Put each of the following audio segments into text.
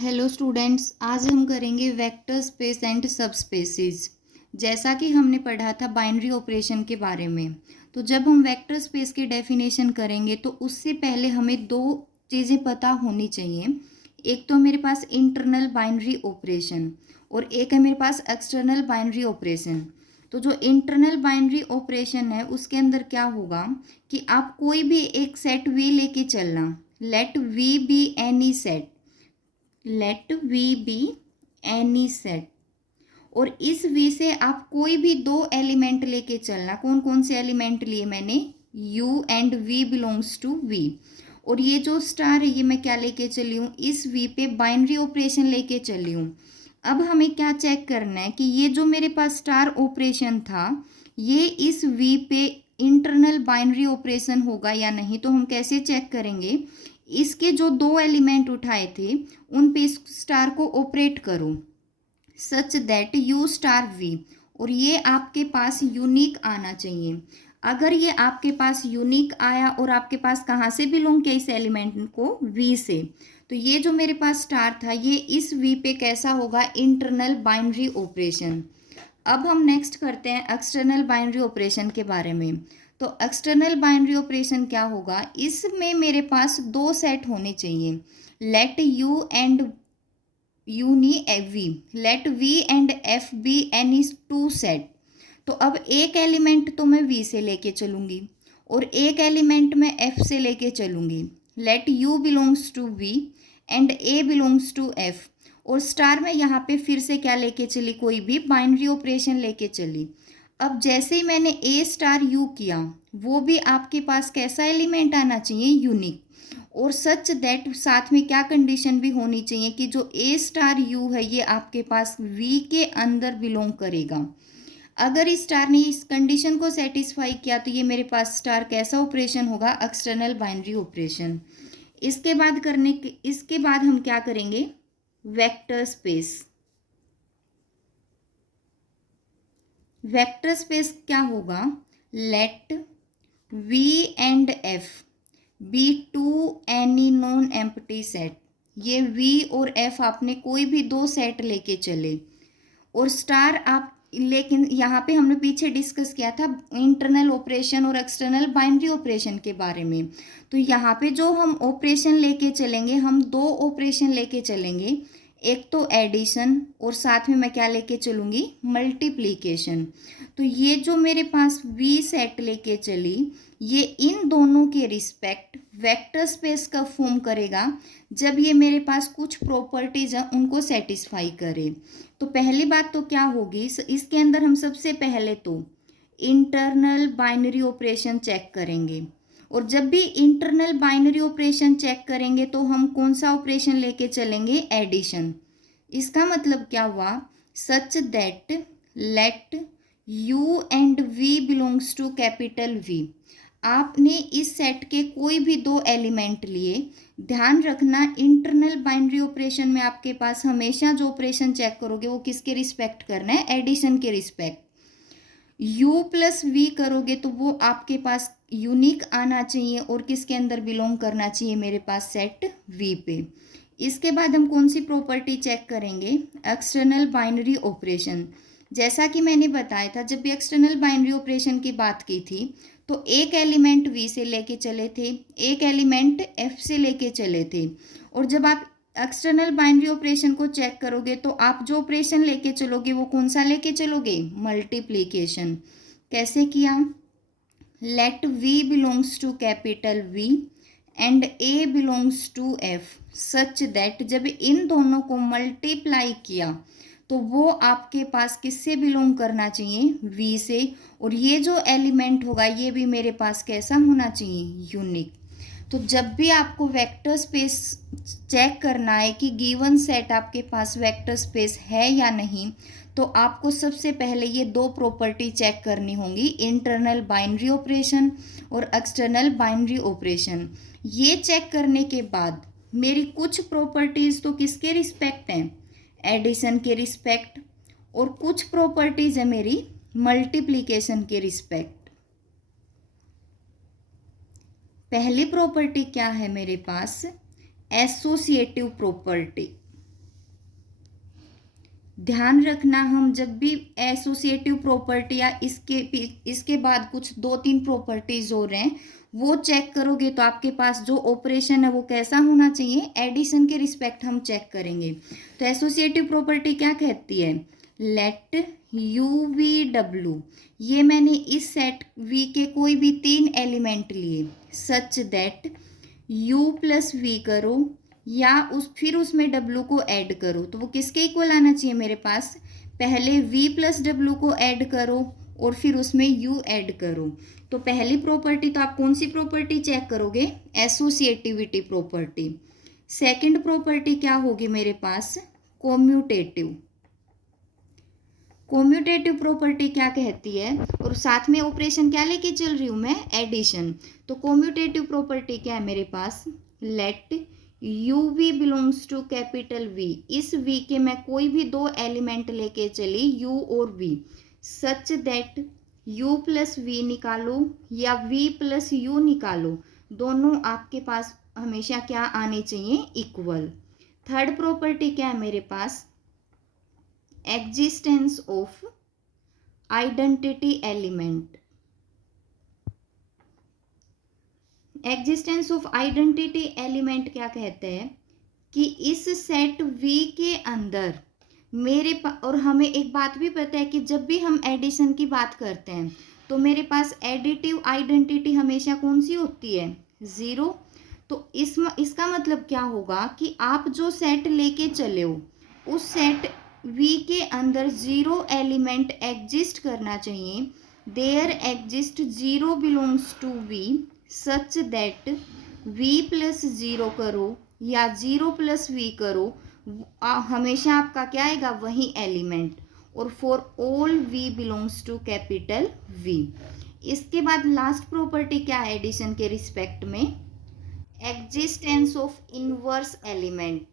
Hello students, आज हम करेंगे वेक्टर स्पेस एंड सबस्पेसेस। जैसा कि हमने पढ़ा था बाइनरी ऑपरेशन के बारे में, तो जब हम वेक्टर स्पेस की डेफिनेशन करेंगे तो उससे पहले हमें दो चीज़ें पता होनी चाहिए। एक तो मेरे पास इंटरनल बाइनरी ऑपरेशन और एक है मेरे पास एक्सटर्नल बाइनरी ऑपरेशन। तो जो इंटरनल बाइनरी ऑपरेशन है उसके अंदर क्या होगा कि आप कोई भी एक सेट वी लेके चलना, let V be any set, let V be any set, और इस वी से आप कोई भी दो एलिमेंट लेके चलना। कौन कौन से एलिमेंट लिए मैंने? u and v belongs to v। और ये जो स्टार है ये मैं क्या लेके चली हूँ? इस v पे बाइनरी ऑपरेशन लेके चली हूँ। अब हमें क्या चेक करना है कि ये जो मेरे पास स्टार ऑपरेशन था ये इस v पे इंटरनल बाइनरी ऑपरेशन होगा या नहीं। तो हम कैसे चेक करेंगे? इसके जो दो एलिमेंट उठाए थे उन पे इस स्टार को ऑपरेट करो such that U star V, और ये आपके पास यूनिक आना चाहिए। अगर ये आपके पास यूनिक आया और आपके पास कहाँ से बिलोंग किया? इस एलिमेंट को वी से, तो ये जो मेरे पास स्टार था ये इस वी पे कैसा होगा? Internal binary operation. अब हम नेक्स्ट करते हैं एक्सटर्नल बाइनरी ऑपरेशन के बारे में। तो एक्सटर्नल बाइनरी ऑपरेशन क्या होगा? इसमें मेरे पास दो सेट होने चाहिए, let U and U in V, let V and F be any two set. तो अब एक एलिमेंट तो मैं वी से लेके चलूँगी और एक एलिमेंट मैं एफ से लेके चलूँगी। Let U belongs to V and A belongs to F, और स्टार में यहाँ पे फिर से क्या लेके चली? कोई भी बाइनरी ऑपरेशन लेके चली। अब जैसे ही मैंने ए स्टार यू किया वो भी आपके पास कैसा एलिमेंट आना चाहिए? यूनिक। और सच दैट साथ में क्या कंडीशन भी होनी चाहिए कि जो ए स्टार यू है ये आपके पास वी के अंदर बिलोंग करेगा। अगर इस स्टार ने इस कंडीशन को सेटिस्फाई किया तो ये मेरे पास स्टार कैसा ऑपरेशन होगा? External binary operation. इसके बाद हम क्या करेंगे? Vector space. वेक्टर स्पेस क्या होगा? Let V and F be two any non empty set. ये वी और एफ आपने कोई भी दो सेट लेके चले और स्टार आप, लेकिन यहाँ पे हमने पीछे डिस्कस किया था इंटरनल ऑपरेशन और एक्सटर्नल बाइनरी ऑपरेशन के बारे में। तो यहाँ पे जो हम ऑपरेशन लेके चलेंगे, हम दो ऑपरेशन लेके चलेंगे। एक तो एडिशन और साथ में मैं क्या लेके चलूँगी? मल्टीप्लीकेशन। तो ये जो मेरे पास वी सेट लेके चली ये इन दोनों के रिस्पेक्ट वेक्टर स्पेस का फॉर्म करेगा जब ये मेरे पास कुछ प्रॉपर्टीज हैं उनको सेटिस्फाई करे। तो पहली बात तो क्या होगी? इसके अंदर हम सबसे पहले तो इंटरनल बाइनरी ऑपरेशन चेक करेंगे, और जब भी इंटरनल बाइनरी ऑपरेशन चेक करेंगे तो हम कौन सा ऑपरेशन लेके चलेंगे? एडिशन। इसका मतलब क्या हुआ? Such that let U and V belongs to capital V. आपने इस सेट के कोई भी दो एलिमेंट लिए। ध्यान रखना इंटरनल बाइनरी ऑपरेशन में आपके पास हमेशा जो ऑपरेशन चेक करोगे वो किसके रिस्पेक्ट करना है? एडिशन के रिस्पेक्ट। u प्लस वी करोगे तो वो आपके पास यूनिक आना चाहिए और किसके अंदर बिलोंग करना चाहिए? मेरे पास सेट v पे। इसके बाद हम कौन सी प्रॉपर्टी चेक करेंगे? External binary operation. जैसा कि मैंने बताया था जब भी एक्सटर्नल बाइनरी ऑपरेशन की बात की थी तो एक एलिमेंट v से लेके चले थे, एक एलिमेंट f से लेके चले थे, और जब आप एक्सटर्नल बाइनरी ऑपरेशन को चेक करोगे तो आप जो ऑपरेशन लेके चलोगे वो कौन सा लेके चलोगे? मल्टीप्लीकेशन। कैसे किया? Let v belongs to capital v and a belongs to f such that जब इन दोनों को मल्टीप्लाई किया तो वो आपके पास किससे बिलोंग करना चाहिए? v से। और ये जो एलिमेंट होगा ये भी मेरे पास कैसा होना चाहिए? यूनिक। तो जब भी आपको वेक्टर स्पेस चेक करना है कि गिवन सेट आपके पास वेक्टर स्पेस है या नहीं, तो आपको सबसे पहले ये दो प्रॉपर्टी चेक करनी होंगी, इंटरनल बाइनरी ऑपरेशन और एक्सटर्नल बाइनरी ऑपरेशन। ये चेक करने के बाद मेरी कुछ प्रॉपर्टीज़ तो किसके रिस्पेक्ट हैं? एडिशन के रिस्पेक्ट, और कुछ प्रॉपर्टीज़ है मेरी मल्टीप्लिकेशन के रिस्पेक्ट। पहली प्रॉपर्टी क्या है मेरे पास? Associative property. ध्यान रखना, हम जब भी एसोसिएटिव प्रॉपर्टी या इसके बाद कुछ 2-3 प्रॉपर्टीज हो रहे हैं वो चेक करोगे तो आपके पास जो ऑपरेशन है वो कैसा होना चाहिए, एडिशन के रिस्पेक्ट हम चेक करेंगे। तो एसोसिएटिव प्रॉपर्टी क्या कहती है, लेट यू वी डब्ल्यू, ये मैंने इस सेट वी के कोई भी 3 एलिमेंट लिए such that U plus V करो या फिर उसमें डब्ल्यू को ऐड करो, तो वो किसके इक्वल आना चाहिए मेरे पास, पहले v प्लस डब्ल्यू को ऐड करो और फिर उसमें u ऐड करो। तो पहली प्रॉपर्टी तो आप कौन सी प्रॉपर्टी चेक करोगे, एसोसिएटिविटी प्रॉपर्टी। सेकंड प्रॉपर्टी क्या होगी मेरे पास, कोम्यूटेटिव। कोम्यूटेटिव प्रॉपर्टी क्या कहती है, और साथ में ऑपरेशन क्या लेके चल रही हूँ मैं, एडिशन। तो कोम्यूटेटिव प्रॉपर्टी क्या है मेरे पास, let you we belongs to capital V, इस वी के मैं कोई भी 2 एलिमेंट लेके चली u और v such that u plus V निकालो या v प्लस u निकालो, दोनों आपके पास हमेशा क्या आने चाहिए, इक्वल। थर्ड प्रॉपर्टी क्या है मेरे पास, existence of identity element. Existence of identity element क्या कहते हैं कि इस सेट V के अंदर और हमें एक बात भी पता है कि जब भी हम एडिशन की बात करते हैं तो मेरे पास एडिटिव आइडेंटिटी हमेशा कौन सी होती है, 0। तो इसका मतलब क्या होगा कि आप जो सेट लेके चले हो उस सेट V के अंदर 0 एलिमेंट एग्जिस्ट करना चाहिए, there exist 0 belongs to V such that v plus 0 करो या 0 प्लस v करो, हमेशा आपका क्या आएगा, वही एलिमेंट। और for all v belongs to capital V। इसके बाद लास्ट प्रॉपर्टी क्या है एडिशन के रिस्पेक्ट में, existence of inverse element.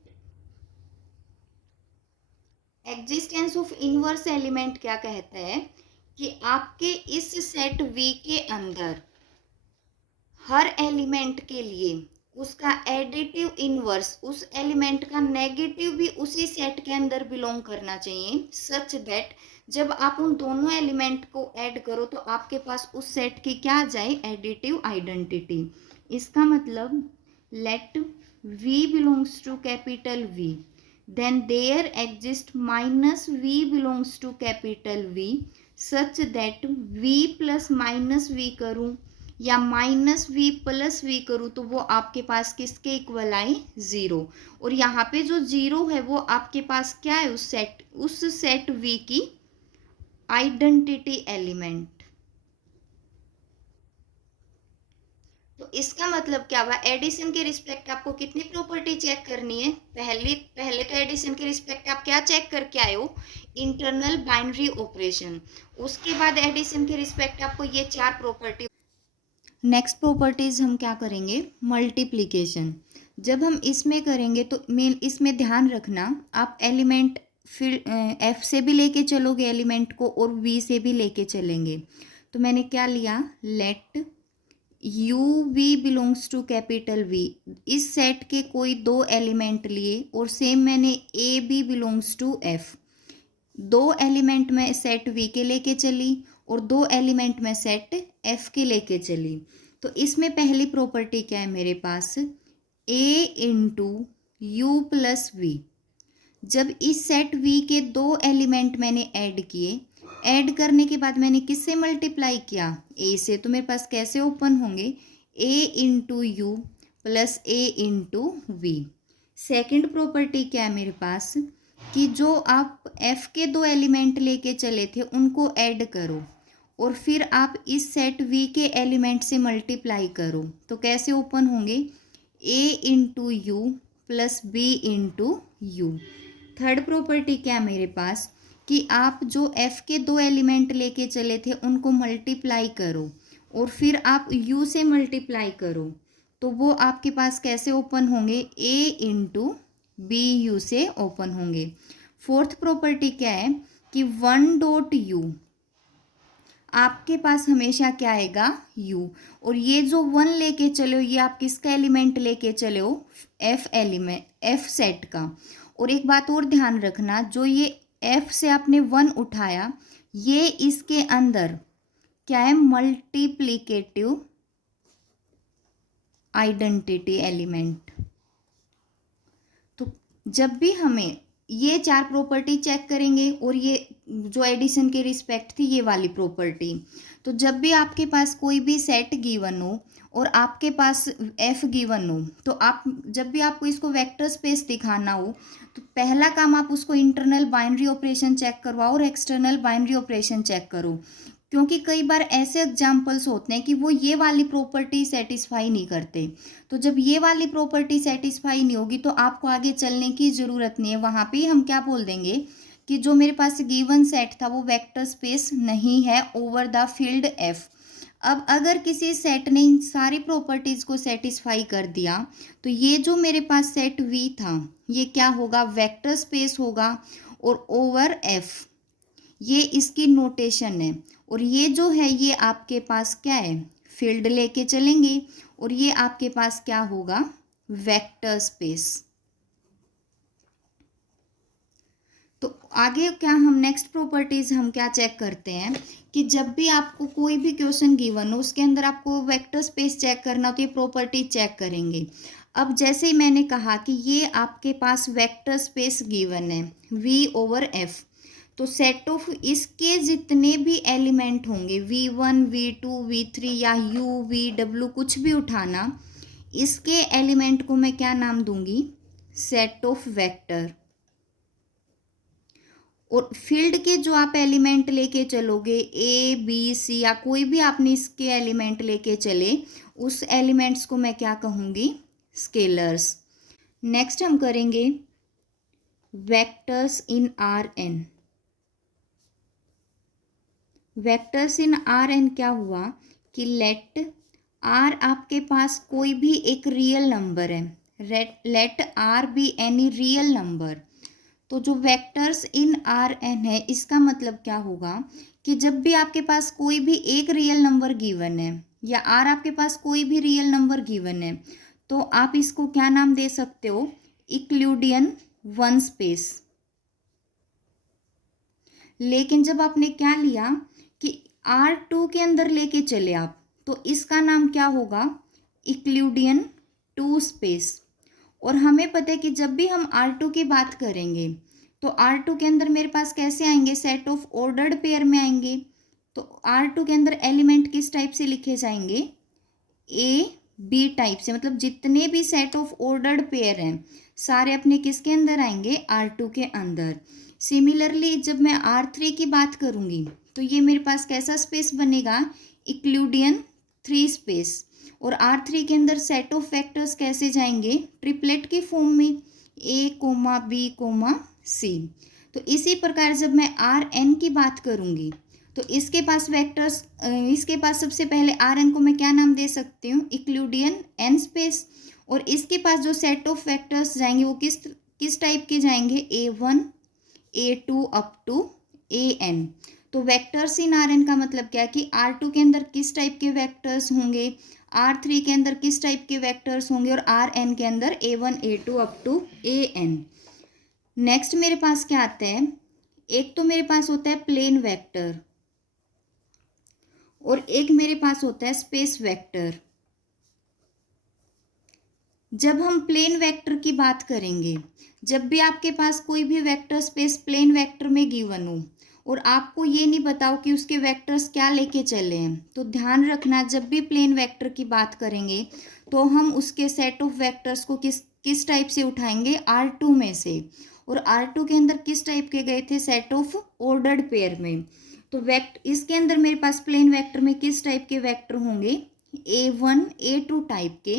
Existence of inverse element क्या कहता है कि आपके इस सेट V के अंदर हर एलिमेंट के लिए उसका एडिटिव इनवर्स, उस एलिमेंट का नेगेटिव भी उसी सेट के अंदर बिलोंग करना चाहिए सच दैट जब आप उन दोनों एलिमेंट को ऐड करो तो आपके पास उस सेट की क्या आ जाए, एडिटिव आइडेंटिटी। इसका मतलब let v belongs to capital V then there exist minus v belongs to capital V such that v plus minus v करूँ या माइनस वी प्लस वी करूँ तो वो आपके पास किसके इक्वल आए, 0। और यहाँ पे जो 0 है वो आपके पास क्या है, उस सेट वी की आइडेंटिटी एलिमेंट। तो इसका मतलब क्या हुआ, एडिशन के रिस्पेक्ट आपको कितनी प्रॉपर्टी चेक करनी है, पहले तो एडिशन के रिस्पेक्ट आप क्या चेक करके आए हो, इंटरनल बाइनरी ऑपरेशन। उसके बाद एडिशन के रिस्पेक्ट आपको ये 4 प्रॉपर्टी। नेक्स्ट प्रॉपर्टीज़ हम क्या करेंगे, मल्टीप्लिकेशन। जब हम इसमें करेंगे तो इसमें ध्यान रखना आप एलिमेंट फिर F से भी लेके चलोगे एलिमेंट को और V से भी लेके चलेंगे। तो मैंने क्या लिया, let you we belongs to capital V, इस सेट के कोई 2 एलिमेंट लिए और सेम मैंने A B belongs to F, 2 element में सेट V के लेके चली और 2 एलिमेंट में सेट F के लेके चली। तो इसमें पहली प्रॉपर्टी क्या है मेरे पास, A into you plus V. जब इस सेट V के 2 एलिमेंट मैंने ऐड किए, ऐड करने के बाद मैंने किससे मल्टीप्लाई किया, A से, तो मेरे पास कैसे ओपन होंगे, A into you plus A into V. Second property क्या है मेरे पास कि जो आप F के 2 एलिमेंट लेके चले थे उनको ऐड करो और फिर आप इस सेट V के एलिमेंट से मल्टीप्लाई करो, तो कैसे ओपन होंगे, A into you plus B into you. Third property क्या मेरे पास कि आप जो F के 2 एलिमेंट लेके चले थे उनको मल्टीप्लाई करो और फिर आप U से मल्टीप्लाई करो, तो वो आपके पास कैसे ओपन होंगे, A इंटू बी यू से ओपन होंगे। फोर्थ प्रॉपर्टी क्या है कि 1 डॉट यू, आपके पास हमेशा क्या आएगा, u, और ये जो 1 लेके चले हो ये आप किसका एलिमेंट लेके चले हो, F एलिमेंट, F सेट का। और एक बात और ध्यान रखना, जो ये एफ से आपने 1 उठाया, ये इसके अंदर क्या है, मल्टीप्लिकेटिव आइडेंटिटी एलिमेंट। तो जब भी हमें ये 4 प्रॉपर्टी चेक करेंगे और ये जो एडिशन के रिस्पेक्ट थी ये वाली प्रॉपर्टी, तो जब भी आपके पास कोई भी सेट गिवन हो और आपके पास एफ गिवन हो, तो आप जब भी आपको इसको वेक्टर स्पेस दिखाना हो तो पहला काम आप उसको इंटरनल बाइनरी ऑपरेशन चेक करवाओ और एक्सटर्नल बाइनरी ऑपरेशन चेक करो, क्योंकि कई बार ऐसे एग्जाम्पल्स होते हैं कि वो ये वाली प्रॉपर्टी सेटिस्फाई नहीं करते। तो जब ये वाली प्रॉपर्टी सेटिस्फाई नहीं होगी तो आपको आगे चलने की ज़रूरत नहीं है, वहाँ पे हम क्या बोल देंगे कि जो मेरे पास गिवन सेट था वो वेक्टर स्पेस नहीं है ओवर द फील्ड एफ। अब अगर किसी सेट ने इन सारी प्रॉपर्टीज़ को सेटिस्फाई कर दिया तो ये जो मेरे पास सेट वी था ये क्या होगा, वेक्टर स्पेस होगा और ओवर एफ, ये इसकी नोटेशन है। और ये जो है ये आपके पास क्या है, फील्ड लेके चलेंगे और ये आपके पास क्या होगा, वेक्टर स्पेस। तो आगे क्या हम नेक्स्ट प्रॉपर्टीज हम क्या चेक करते हैं कि जब भी आपको कोई भी क्वेश्चन गिवन हो उसके अंदर आपको वेक्टर स्पेस चेक करना हो तो ये प्रॉपर्टी चेक करेंगे। अब जैसे ही मैंने कहा कि ये आपके पास वेक्टर स्पेस गिवन है v ओवर एफ, तो सेट ऑफ इसके जितने भी एलिमेंट होंगे v1 v2 v3 या u v w कुछ भी उठाना, इसके एलिमेंट को मैं क्या नाम दूंगी, सेट ऑफ वेक्टर। और फील्ड के जो आप एलिमेंट लेके चलोगे ए बी सी या कोई भी आपने इसके एलिमेंट लेके चले, उस एलिमेंट्स को मैं क्या कहूँगी, स्केलर्स। नेक्स्ट हम करेंगे vectors in R N. Vectors in R N क्या हुआ कि लेट आर आपके पास कोई भी एक रियल नंबर है, let R be any real number. तो जो वेक्टर्स इन आर एन है इसका मतलब क्या होगा कि जब भी आपके पास कोई भी एक रियल नंबर गिवन है या आर आपके पास कोई भी रियल नंबर गिवन है तो आप इसको क्या नाम दे सकते हो, इक्लूडियन वन स्पेस। लेकिन जब आपने क्या लिया कि R2 के अंदर लेके चले आप, तो इसका नाम क्या होगा, इक्लूडियन टू स्पेस। और हमें पता है कि जब भी हम R2 की बात करेंगे तो R2 के अंदर मेरे पास कैसे आएंगे, सेट ऑफ ऑर्डर्ड पेयर में आएंगे। तो R2 के अंदर एलिमेंट किस टाइप से लिखे जाएंगे, ए बी टाइप से, मतलब जितने भी सेट ऑफ ऑर्डर्ड पेयर हैं सारे अपने किसके अंदर आएंगे, R2 के अंदर। सिमिलरली जब मैं R3 की बात करूंगी तो ये मेरे पास कैसा स्पेस बनेगा, इक्लूडियन थ्री स्पेस। और R3 के अंदर सेट ऑफ वेक्टर्स कैसे जाएंगे, ट्रिपलेट की फॉर्म में, ए कोमा बी कोमा सी। तो इसी प्रकार जब मैं Rn की बात करूंगी तो इसके पास वेक्टर्स, इसके पास सबसे पहले Rn को मैं क्या नाम दे सकती हूँ, इक्लूडियन n स्पेस। और इसके पास जो सेट ऑफ वेक्टर्स जाएंगे वो किस टाइप के जाएंगे, A1 A2 up to An। तो वेक्टर्स इन Rn का मतलब क्या है कि R2 के अंदर किस टाइप के वेक्टर्स होंगे, R3 के अंदर किस टाइप के वेक्टर्स होंगे और Rn के अंदर A1 A2 up to An। Next मेरे पास क्या आता है, एक तो मेरे पास होता है प्लेन वेक्टर और एक मेरे पास होता है स्पेस वेक्टर। जब हम प्लेन वेक्टर की बात करेंगे, जब भी आपके पास कोई भी वेक्टर स्पेस प्लेन वेक्टर में गिवन हो और आपको ये नहीं बताओ कि उसके वेक्टर्स क्या लेके चले हैं, तो ध्यान रखना जब भी प्लेन वेक्टर की बात करेंगे तो हम उसके सेट ऑफ वेक्टर्स को किस टाइप से उठाएंगे, R2 में से। और R2 के अंदर किस टाइप के गए थे, सेट ऑफ ऑर्डर्ड पेयर में। तो इसके अंदर मेरे पास प्लेन वेक्टर में किस टाइप के वेक्टर होंगे, A1 A2 टाइप के,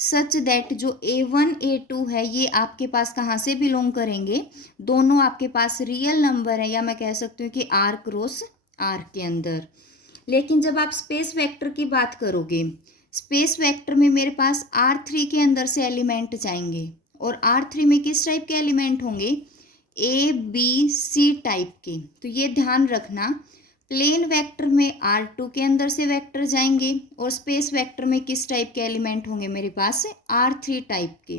सच दैट जो A1 A2 है ये आपके पास कहाँ से बिलोंग करेंगे, दोनों आपके पास रियल नंबर है या मैं कह सकती हूँ कि R क्रॉस R के अंदर। लेकिन जब आप स्पेस वेक्टर की बात करोगे, स्पेस वेक्टर में मेरे पास R3 के अंदर से एलिमेंट जाएंगे और R3 में किस टाइप के एलिमेंट होंगे, A B C टाइप के। तो ये ध्यान रखना, प्लेन वेक्टर में R2 के अंदर से वेक्टर जाएंगे और स्पेस वेक्टर में किस टाइप के एलिमेंट होंगे मेरे पास, R3 टाइप के।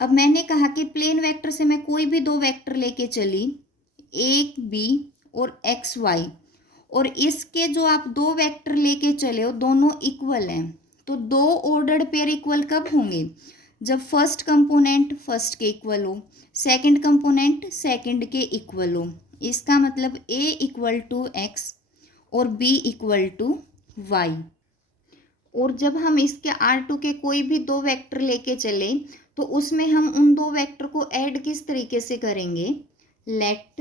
अब मैंने कहा कि प्लेन वेक्टर से मैं कोई भी दो वेक्टर लेके चली, एक बी और एक्स वाई, और इसके जो आप दो वेक्टर लेके चले हो दोनों इक्वल हैं। तो दो ऑर्डर्ड पेयर इक्वल कब होंगे? जब फर्स्ट कंपोनेंट फर्स्ट के इक्वल हो, सेकंड कंपोनेंट सेकंड के इक्वल हो। इसका मतलब ए इक्वल टू एक्स और बी इक्वल टू वाई। और जब हम इसके R2 के कोई भी दो वेक्टर लेके चले तो उसमें हम उन दो वेक्टर को ऐड किस तरीके से करेंगे? Late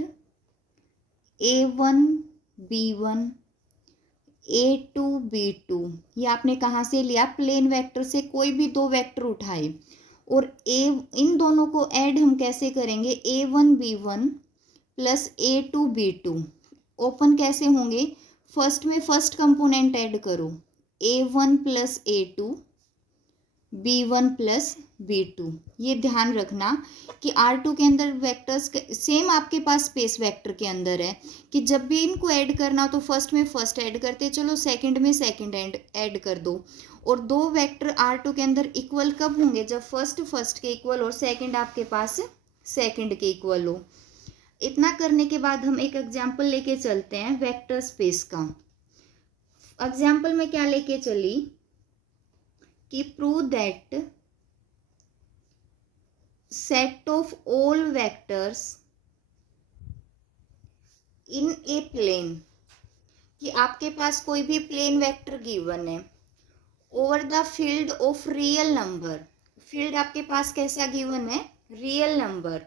A1 B1 A2 B2, ये आपने कहाँ से लिया? प्लेन वेक्टर से कोई भी दो वेक्टर उठाए और इन दोनों को ऐड हम कैसे करेंगे? A1 B1 plus A2 B2। Open कैसे होंगे? फर्स्ट में फर्स्ट कंपोनेंट ऐड करो, A1 plus A2 B1 plus B2। ये ध्यान रखना कि R2 के अंदर वेक्टर्स सेम आपके पास स्पेस वेक्टर के अंदर है कि जब भी इनको ऐड करना हो तो फर्स्ट में फर्स्ट ऐड करते चलो, सेकंड में सेकंड ऐड कर दो। और दो वेक्टर R2 के अंदर इक्वल कब होंगे? जब फर्स्ट फर्स्ट के इक्वल और सेकंड आपके पास सेकंड के इक्वल हो। इतना करने के बाद हम एक एग्जाम्पल लेके चलते हैं वेक्टर स्पेस का। एग्जाम्पल में क्या लेके चली कि prove that set of all vectors in a plane, कि आपके पास कोई भी प्लेन वेक्टर गिवन है over the field of real number. Field आपके पास कैसा गिवन है? Real number.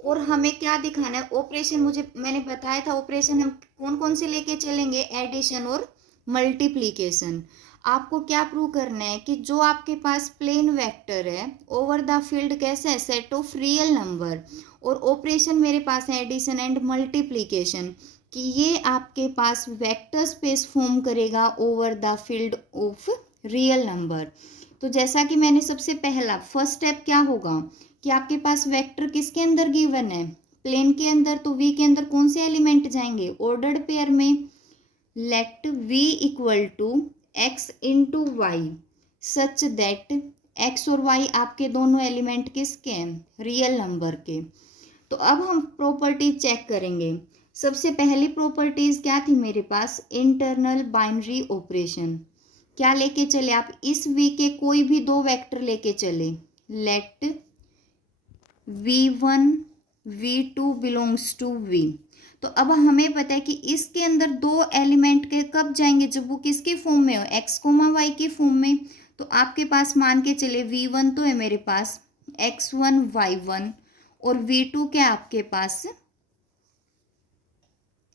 और हमें क्या दिखाना है? ऑपरेशन मैंने बताया था ऑपरेशन हम कौन कौन से लेके चलेंगे? एडिशन और मल्टीप्लीकेशन। आपको क्या प्रूव करना है कि जो आपके पास प्लेन वेक्टर है ओवर द फील्ड कैसा है? Set of real number. और ऑपरेशन मेरे पास है एडिशन एंड मल्टीप्लीकेशन, कि ये आपके पास वेक्टर स्पेस फॉर्म करेगा over the field of real number. तो जैसा कि मैंने सबसे पहला फर्स्ट स्टेप क्या होगा कि आपके पास वेक्टर किसके अंदर गिवन है? प्लेन के अंदर। तो वी के अंदर कौन से एलिमेंट जाएंगे? ऑर्डर्ड पेयर में। Let V equal to X into Y such that X और वाई आपके दोनों एलिमेंट किसके हैं? रियल नंबर के। तो अब हम प्रॉपर्टीज चेक करेंगे। सबसे पहली प्रॉपर्टीज क्या थी मेरे पास? Internal binary operation. क्या लेके चले आप? इस वी के कोई भी दो वेक्टर लेके चले। Let V1 V2 belongs to V। तो अब हमें पता है कि इसके अंदर दो एलिमेंट के कब जाएंगे? जब वो किसके फॉर्म में हो? x, y के फॉर्म में। तो आपके पास मान के चले V1 तो है मेरे पास x1 y1 और V2 क्या आपके पास?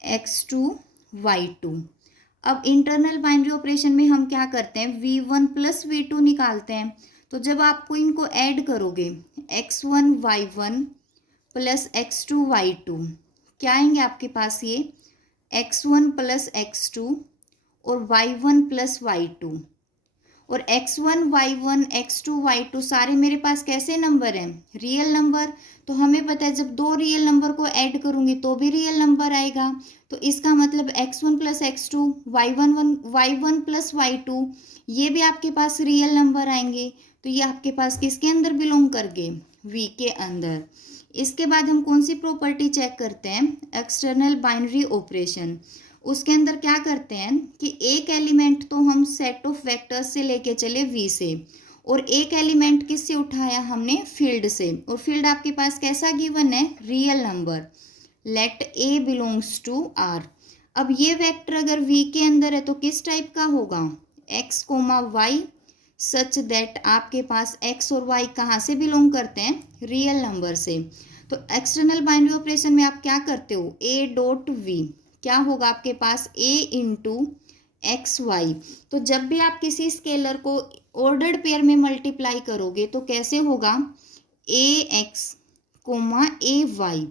x2 y2। अब इंटरनल बाइनरी ऑपरेशन में हम क्या करते हैं? V1 प्लस V2 निकालते हैं। तो जब आपको इनको ऐड करोगे x1 y1 plus x2 y2, क्या आएंगे आपके पास? ये x1 प्लस x2 और y1 प्लस y2। और x1 y1 x2 y2 सारे मेरे पास कैसे नंबर हैं? Real number. तो हमें पता है जब दो रियल नंबर को ऐड करूंगी तो भी रियल नंबर आएगा। तो इसका मतलब x1 plus x2 y1 plus y2 ये भी आपके पास रियल नंबर आएंगे। तो ये आपके पास किसके अंदर बिलोंग कर गए? v के अंदर। इसके बाद हम कौन सी प्रॉपर्टी चेक करते हैं? External binary operation. उसके अंदर क्या करते हैं कि एक एलिमेंट तो हम सेट ऑफ वेक्टर्स से लेके चले V से, और एक एलिमेंट किससे उठाया हमने? फील्ड से। और फील्ड आपके पास कैसा गिवन है? Real number. Let A belongs to R। अब ये वेक्टर अगर V के अंदर है तो किस टाइप का होगा? x, y सच दैट आपके पास x और y कहाँ से बिलोंग करते हैं? रियल नंबर से। तो एक्सटर्नल बाइनरी ऑपरेशन में आप क्या करते हो? A डॉट V क्या होगा आपके पास? A into X Y. तो जब भी आप किसी स्केलर को ऑर्डर्ड पेयर में मल्टीप्लाई करोगे तो कैसे होगा? AX AY।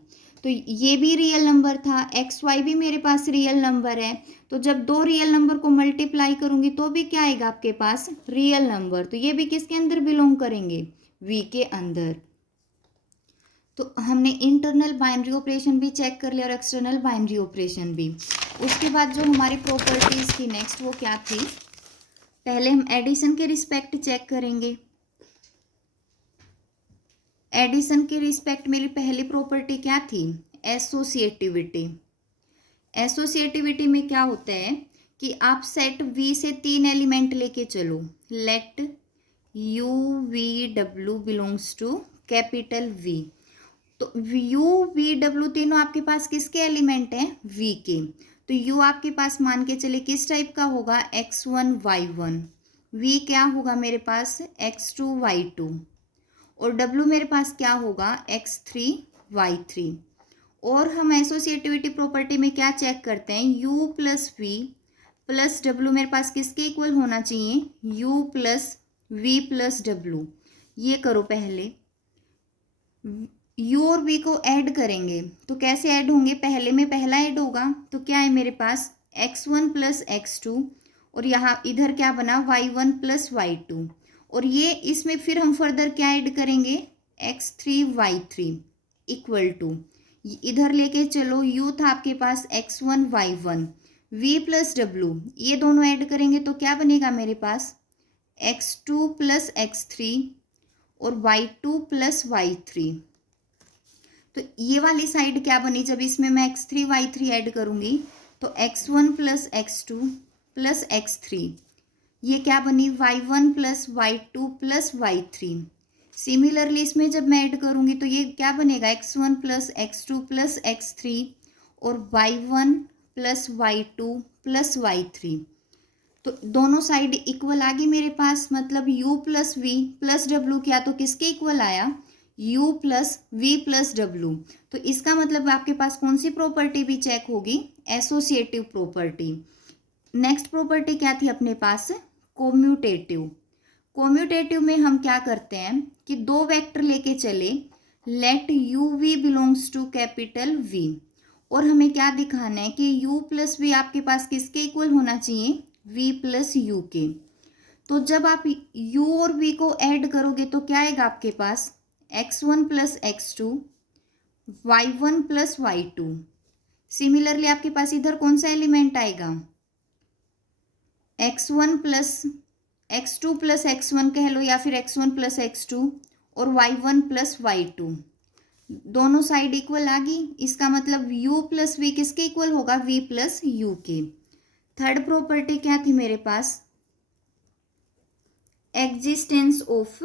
तो ये भी रियल नंबर था, XY भी मेरे पास रियल नंबर है। तो जब दो रियल नंबर को मल्टीप्लाई करूंगी तो भी क्या आएगा आपके पास? Real number. तो ये भी किसके अंदर बिलोंग करेंगे? V के अंदर। तो हमने इंटरनल बाइनरी ऑपरेशन भी चेक कर लिया और एक्सटर्नल बाइनरी ऑपरेशन भी। उसके बाद जो हमारी प्रॉपर्टीज़ थी नेक्स्ट वो क्या थी? पहले हम एडिशन के रिस्पेक्ट चेक करेंगे। एडिशन के रिस्पेक्ट मेरी पहली प्रॉपर्टी क्या थी? एसोसिएटिविटी। एसोसिएटिविटी में क्या होता है कि आप सेट वी से 3 एलिमेंट लेके चलो। Let you V W belongs to capital V. तो यू वी डब्ल्यू तीनों आपके पास किसके एलिमेंट हैं? वी के। तो यू आपके पास मान के चले किस टाइप का होगा? x1 y1। वी क्या होगा मेरे पास? x2 y2। और डब्ल्यू मेरे पास क्या होगा? x3 y3। और हम एसोसिएटिविटी प्रॉपर्टी में क्या चेक करते हैं? u plus V plus W मेरे पास किसके इक्वल होना चाहिए? u plus V plus W. ये करो पहले, u और v को ऐड करेंगे तो कैसे ऐड होंगे? पहले में पहला ऐड होगा तो क्या है मेरे पास? x1 plus x2। और यहाँ इधर क्या बना? y1 plus y2। और ये इसमें फिर हम फर्दर क्या ऐड करेंगे? x3 y3 इक्वल टू, इधर लेके चलो u था आपके पास x1 y1, v plus w, ये दोनों ऐड करेंगे तो क्या बनेगा मेरे पास? x2 प्लस x3 और y2 प्लस y3। तो ये वाली साइड क्या बनी? जब इसमें मैं x3 y3 ऐड करूंगी तो x1 plus x2 plus x3, ये क्या बनी? y1 plus y2 plus y3। Similarly इसमें जब मैं ऐड करूंगी तो ये क्या बनेगा? x1 plus x2 plus x3 और y1 plus y2 plus y3। तो दोनों साइड इक्वल आ गई मेरे पास, मतलब u plus V plus W क्या? तो किसके इक्वल आया? u plus V plus W. तो इसका मतलब आपके पास कौन सी प्रॉपर्टी भी चेक होगी? Associative property. नेक्स्ट प्रॉपर्टी क्या थी अपने पास? कोम्यूटेटिव। कोम्यूटेटिव में हम क्या करते हैं कि दो वेक्टर लेके चले, let you we belongs to capital V, और हमें क्या दिखाना है कि u प्लस वी आपके पास किसके इक्वल होना चाहिए? v प्लस यू के। तो जब आप u और v को ऐड करोगे तो क्या आएगा आपके पास? x1 plus x2 y1 plus y2। Similarly आपके पास इधर कौन सा एलिमेंट आएगा? x1 plus x2 plus x1 कह लो, या फिर x1 प्लस x2 और y1 प्लस y2। दोनों साइड इक्वल आ गई, इसका मतलब u प्लस वी किसके इक्वल होगा? v प्लस यू के। थर्ड प्रॉपर्टी क्या थी मेरे पास? Existence of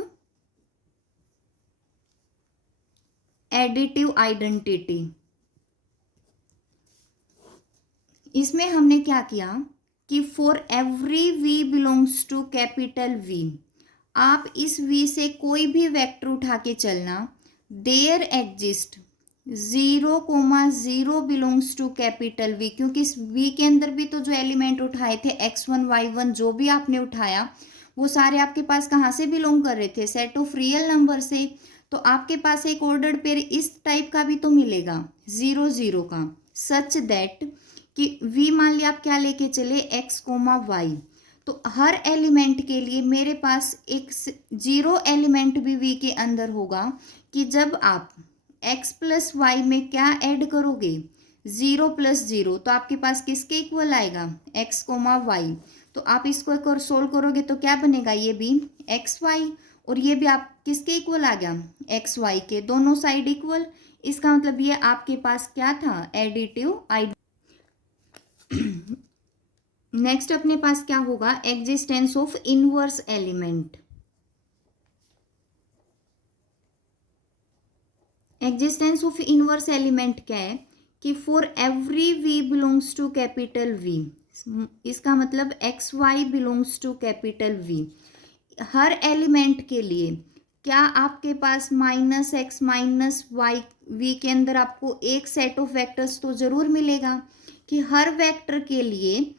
additive identity. इसमें हमने क्या किया कि for every v belongs to capital V, आप इस v से कोई भी वेक्टर उठा के चलना, there exist 0,0 belongs to capital V, क्योंकि इस v के अंदर भी तो जो एलिमेंट उठाए थे x1 y1 जो भी आपने उठाया वो सारे आपके पास कहाँ से बिलोंग कर रहे थे? सेट ऑफ रियल नंबर से। तो आपके पास एक ऑर्डर्ड पेयर इस टाइप का भी तो मिलेगा 0 0 का, सच दैट कि v मान लिया आप क्या लेके चले? x, y। तो हर एलिमेंट के लिए मेरे पास एक 0 एलिमेंट भी v के अंदर होगा कि जब आप x प्लस वाई में क्या ऐड करोगे? 0 प्लस 0, तो आपके पास किसके इक्वल आएगा? x, y। तो आप इसको एक और सोल्व करोगे तो क्या बनेगा? ये भी एक्स वाई, और ये भी आप किसके इक्वल आ गया? एक्स वाई के। दोनों साइड इक्वल, इसका मतलब ये आपके पास क्या था? Additive identity. नेक्स्ट अपने पास क्या होगा? Existence of inverse element. Existence of inverse element क्या है कि for every v belongs to capital V, इसका मतलब x y belongs to capital V, हर एलिमेंट के लिए क्या आपके पास minus x minus y V के अंदर आपको एक सेट ऑफ वेक्टर्स तो जरूर मिलेगा कि हर वेक्टर के लिए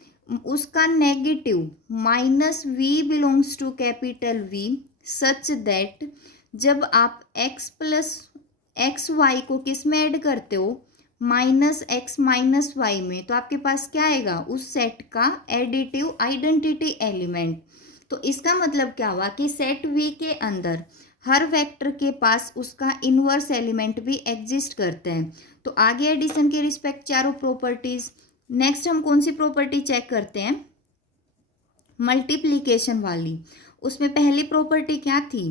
उसका negative minus V belongs to capital V, such that जब आप x प्लस एक्स वाई को किस में ऐड करते हो? माइनस एक्स माइनस वाई में, तो आपके पास क्या आएगा? उस सेट का एडिटिव आइडेंटिटी एलिमेंट। तो इसका मतलब क्या हुआ कि सेट V के अंदर हर वेक्टर के पास उसका इनवर्स एलिमेंट भी एग्जिस्ट करते हैं। तो आगे एडिशन के रिस्पेक्ट चारों प्रॉपर्टीज। नेक्स्ट हम कौन सी प्रॉपर्टी चेक करते हैं? मल्टीप्लीकेशन वाली। उसमें पहली प्रॉपर्टी क्या थी?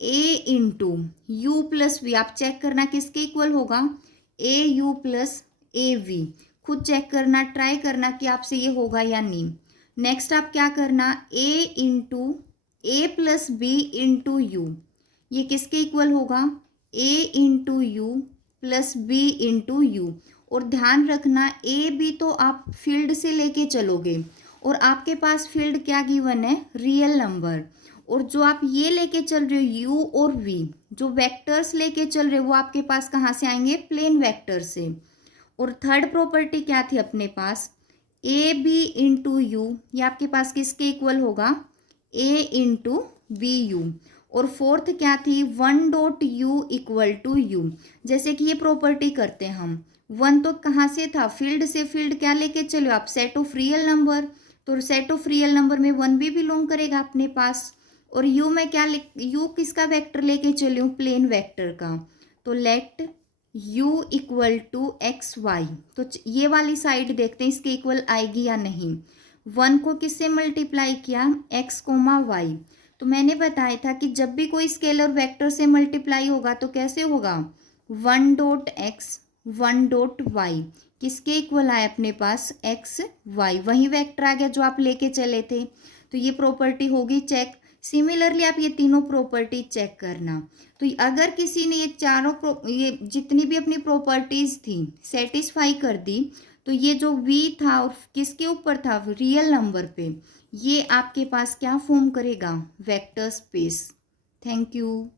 ए इंटू यू प्लस वी, आप चेक करना किसके इक्वल होगा, ए यू प्लस ए वी, खुद चेक करना, ट्राई करना कि आपसे ये होगा या नहीं। नेक्स्ट आप क्या करना, a into a plus b into you, ये किसके इक्वल होगा, ए into you plus b into u. और ध्यान रखना ए बी तो आप फील्ड से लेके चलोगे और आपके पास फील्ड क्या गिवन है, रियल नंबर। और जो आप ये लेके चल रहे हो यू और वी, जो वेक्टर्स लेके चल रहे हो वो आपके पास कहाँ से आएंगे, प्लेन वेक्टर से। और थर्ड प्रॉपर्टी क्या थी अपने पास, ए बी इंटू यू, ये आपके पास किसके इक्वल होगा, ए इंटू बी यू। और फोर्थ क्या थी, one dot U equal to U. जैसे कि ये प्रॉपर्टी करते हैं हम, वन तो कहाँ से था, फील्ड से, फील्ड क्या लेके चलो आप, सेट ऑफ रियल नंबर, तो सेट ऑफ रियल नंबर में वन भी बिलोंग करेगा अपने पास। और यू में क्या, यू किसका वेक्टर लेके चली हूँ, प्लेन वेक्टर का। तो let u equal to X Y, तो ये वाली साइड देखते हैं इसके इक्वल आएगी या नहीं। वन को किससे मल्टीप्लाई किया, x कोमा वाई। तो मैंने बताया था कि जब भी कोई स्केलर वेक्टर से मल्टीप्लाई होगा तो कैसे होगा, one dot X one dot Y, किसके इक्वल आए अपने पास, एक्स वाई, वही वेक्टर आ गया जो आप लेके चले थे। तो ये प्रॉपर्टी होगी चेक। सिमिलरली आप ये तीनों प्रॉपर्टी चेक करना। तो अगर किसी ने ये ये जितनी भी अपनी प्रॉपर्टीज थी सेटिस्फाई कर दी, तो ये जो v था और किसके ऊपर था, रियल नंबर पे, ये आपके पास क्या फॉर्म करेगा, वेक्टर स्पेस। Thank you.